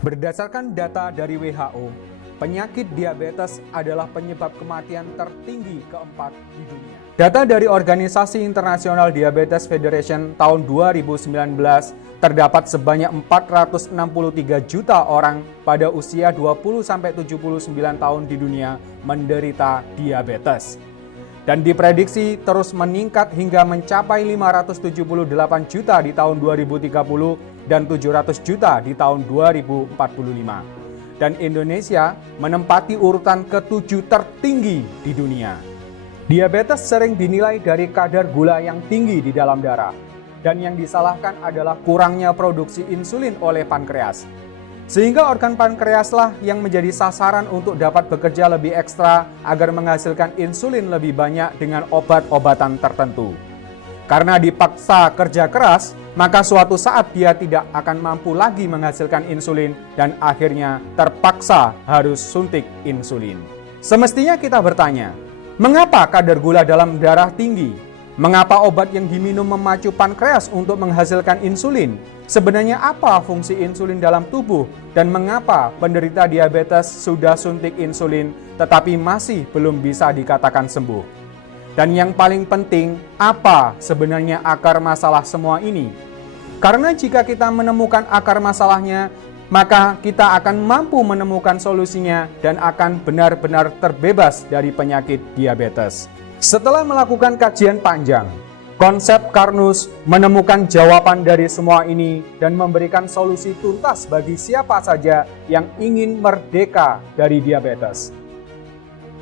Berdasarkan data dari WHO, penyakit diabetes adalah penyebab kematian tertinggi keempat di dunia. Data dari Organisasi International Diabetes Federation tahun 2019 terdapat sebanyak 463 juta orang pada usia 20-79 tahun di dunia menderita diabetes. Dan diprediksi terus meningkat hingga mencapai 578 juta di tahun 2030 dan 700 juta di tahun 2045. Dan Indonesia menempati urutan ke-7 tertinggi di dunia. Diabetes sering dinilai dari kadar gula yang tinggi di dalam darah. Dan yang disalahkan adalah kurangnya produksi insulin oleh pankreas. Sehingga organ pankreaslah yang menjadi sasaran untuk dapat bekerja lebih ekstra agar menghasilkan insulin lebih banyak dengan obat-obatan tertentu. Karena dipaksa kerja keras, maka suatu saat dia tidak akan mampu lagi menghasilkan insulin dan akhirnya terpaksa harus suntik insulin. Semestinya kita bertanya, mengapa kadar gula dalam darah tinggi? Mengapa obat yang diminum memacu pankreas untuk menghasilkan insulin? Sebenarnya apa fungsi insulin dalam tubuh dan mengapa penderita diabetes sudah suntik insulin tetapi masih belum bisa dikatakan sembuh? Dan yang paling penting, apa sebenarnya akar masalah semua ini? Karena jika kita menemukan akar masalahnya, maka kita akan mampu menemukan solusinya dan akan benar-benar terbebas dari penyakit diabetes. Setelah melakukan kajian panjang, konsep Karnus menemukan jawaban dari semua ini dan memberikan solusi tuntas bagi siapa saja yang ingin merdeka dari diabetes.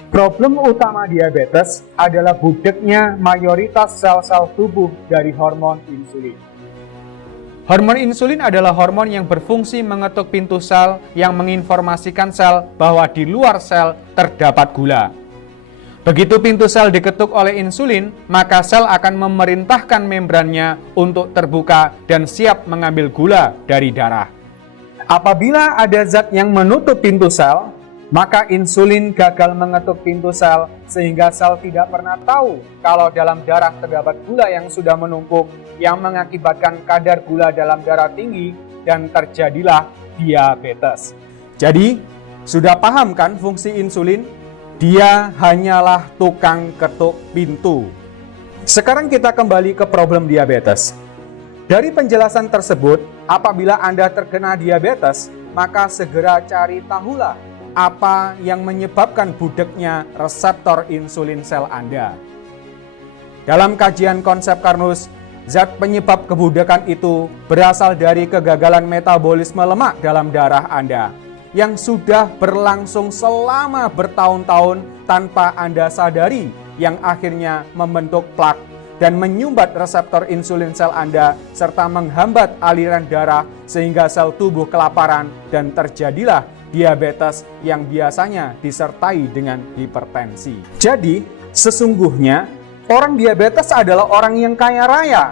Problem utama diabetes adalah budeknya mayoritas sel-sel tubuh dari hormon insulin. Hormon insulin adalah hormon yang berfungsi mengetuk pintu sel yang menginformasikan sel bahwa di luar sel terdapat gula. Begitu pintu sel diketuk oleh insulin, maka sel akan memerintahkan membrannya untuk terbuka dan siap mengambil gula dari darah. Apabila ada zat yang menutup pintu sel, maka insulin gagal mengetuk pintu sel sehingga sel tidak pernah tahu kalau dalam darah terdapat gula yang sudah menumpuk yang mengakibatkan kadar gula dalam darah tinggi dan terjadilah diabetes. Jadi, sudah paham kan fungsi insulin? Dia hanyalah tukang ketuk pintu. Sekarang kita kembali ke problem diabetes. Dari penjelasan tersebut, apabila Anda terkena diabetes, maka segera cari tahulah apa yang menyebabkan budeknya reseptor insulin sel Anda. Dalam kajian konsep Karnus, zat penyebab kebudekan itu berasal dari kegagalan metabolisme lemak dalam darah Anda yang sudah berlangsung selama bertahun-tahun tanpa Anda sadari, yang akhirnya membentuk plak dan menyumbat reseptor insulin sel Anda serta menghambat aliran darah sehingga sel tubuh kelaparan dan terjadilah diabetes yang biasanya disertai dengan hipertensi. Jadi, sesungguhnya orang diabetes adalah orang yang kaya raya,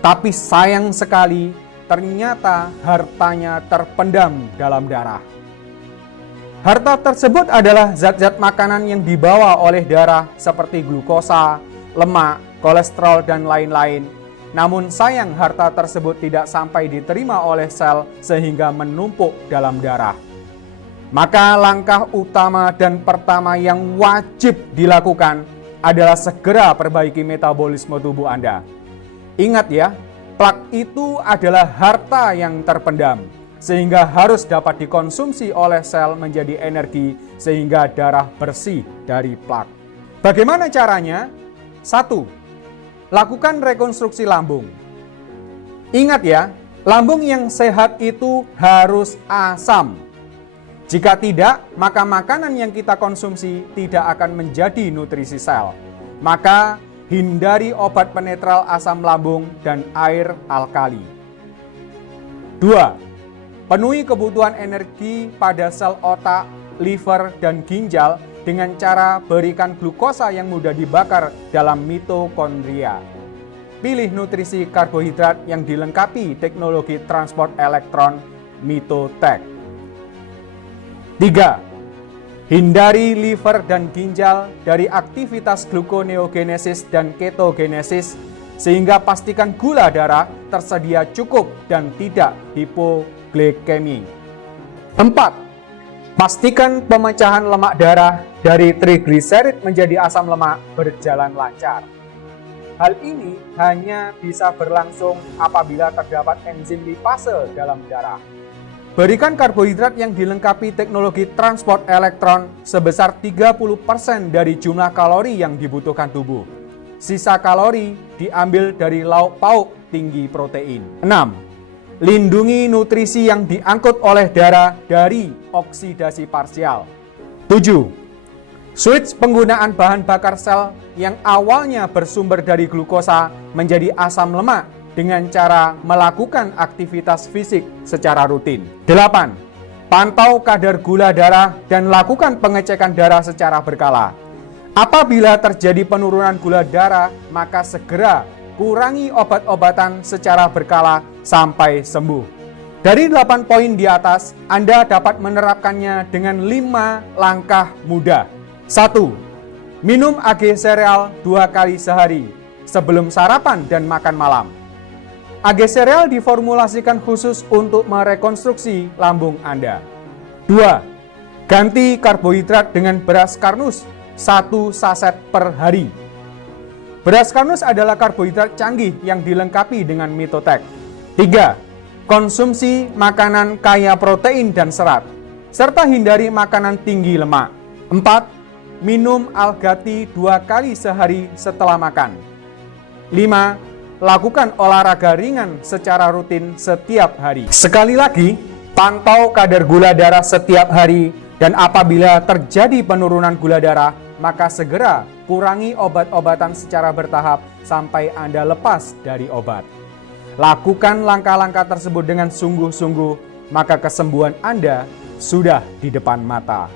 tapi sayang sekali ternyata hartanya terpendam dalam darah. Harta tersebut adalah zat-zat makanan yang dibawa oleh darah seperti glukosa, lemak, kolesterol, dan lain-lain. Namun sayang harta tersebut tidak sampai diterima oleh sel sehingga menumpuk dalam darah. Maka langkah utama dan pertama yang wajib dilakukan adalah segera perbaiki metabolisme tubuh Anda. Ingat ya, plak itu adalah harta yang terpendam, sehingga harus dapat dikonsumsi oleh sel menjadi energi sehingga darah bersih dari plak. Bagaimana caranya? 1. Lakukan rekonstruksi lambung. Ingat ya, lambung yang sehat itu harus asam. Jika tidak, maka makanan yang kita konsumsi tidak akan menjadi nutrisi sel. Maka hindari obat penetral asam lambung dan air alkali. 2. Penuhi kebutuhan energi pada sel otak, liver, dan ginjal dengan cara berikan glukosa yang mudah dibakar dalam mitokondria. Pilih nutrisi karbohidrat yang dilengkapi teknologi transport elektron Mitotek. 3. Hindari liver dan ginjal dari aktivitas gluconeogenesis dan ketogenesis sehingga pastikan gula darah tersedia cukup dan tidak hipoglikemi. 4. Pastikan pemecahan lemak darah dari trigliserid menjadi asam lemak berjalan lancar. Hal ini hanya bisa berlangsung apabila terdapat enzim lipase dalam darah. Berikan karbohidrat yang dilengkapi teknologi transport elektron sebesar 30% dari jumlah kalori yang dibutuhkan tubuh. Sisa kalori diambil dari lauk pauk tinggi protein. 6. Lindungi nutrisi yang diangkut oleh darah dari oksidasi parsial. 7. Switch penggunaan bahan bakar sel yang awalnya bersumber dari glukosa menjadi asam lemak dengan cara melakukan aktivitas fisik secara rutin. 8. Pantau kadar gula darah dan lakukan pengecekan darah secara berkala. Apabila terjadi penurunan gula darah, maka segera kurangi obat-obatan secara berkala sampai sembuh. Dari 8 poin di atas, Anda dapat menerapkannya dengan 5 langkah mudah. 1. Minum AG sereal 2 kali sehari, sebelum sarapan dan makan malam. AG sereal diformulasikan khusus untuk merekonstruksi lambung Anda. 2. Ganti karbohidrat dengan beras karnus 1 saset per hari. Beras karnus adalah karbohidrat canggih yang dilengkapi dengan mitotek. 3. Konsumsi makanan kaya protein dan serat, serta hindari makanan tinggi lemak. 4. Minum alga tea 2 kali sehari setelah makan. 5. Lakukan olahraga ringan secara rutin setiap hari. Sekali lagi, pantau kadar gula darah setiap hari, dan apabila terjadi penurunan gula darah, maka segera kurangi obat-obatan secara bertahap sampai Anda lepas dari obat. Lakukan langkah-langkah tersebut dengan sungguh-sungguh, maka kesembuhan Anda sudah di depan mata.